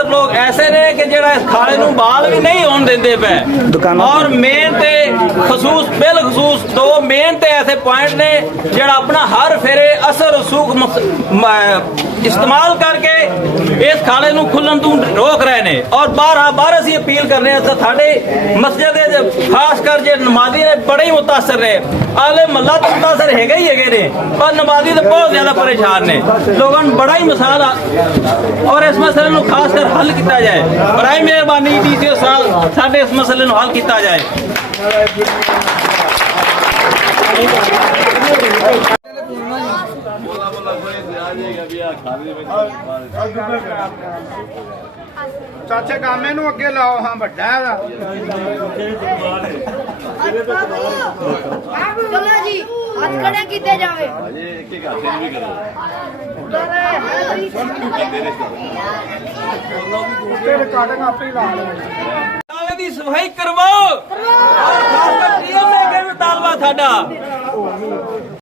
ਅਫਸਰ ਲੋग ऐसे ने कि ਜਿਹੜਾ ਇਸ ਖਾਲੇ ਨੂੰ ਬਾਲ ਵੀ ਨਹੀਂ ਹੋਣ ਦਿੰਦੇ ਪਏ ਔਰ ਮੇਨ ਤੇ ਖਸੂਸ ਬਿਲ ਖਸੂਸ ਦੋ ਮੇਨ ਤੇ ਐਸੇ ਪੁਆਇੰਟ ਨੇ ਜਿਹੜਾ ਆਪਣਾ ਹਰ ਫੇਰੇ ਅਸਰ ਰਸੂਖ इस्तेमाल करके इस खाले ਨੂੰ खुलन ਤੋਂ रोक रहे ने और बार ਅਸੀਂ अपील कर रहे हैं साडे मस्जिद खास कर जे नमाजी ने बड़े ही मुतासर ने आले महल्ला तो मुतासर हैगा ही हैगे ने पर नमाजी तो बहुत ज्यादा परेशान ने लोगों ने बड़ा ही मसाल और इस मसले ਨੂੰ खास कर हल किया जाए बड़ी मेहरबानी डीसीओ साहब साडे इस मसले ਨੂੰ हल किया जाए ਚਾਚੇ ਕਾਮੇ ਨੂੰ ਅੱਗੇ ਲਾਓ ਹਾਂ ਵੱਡਾ ਇਹਦਾ ਚਲੋ ਜੀ ਹੱਥ ਖੜੇ ਕੀਤੇ ਜਾਵੇ ਇੱਕ ਇੱਕ ਹੱਥ ਵੀ ਕਰੋ ਤੇ ਰਿਕਾਰਡਿੰਗ ਆਪੇ ਹੀ ਲਾ ਲਓ ਨਾਲੇ ਦੀ ਸਫਾਈ ਕਰਵਾਓ ਔਰ ਖਾਸ ਕਰ ਟੀਐਮਏ ਕੇ ਮੁਤਾਲਬਾ ਸਾਡਾ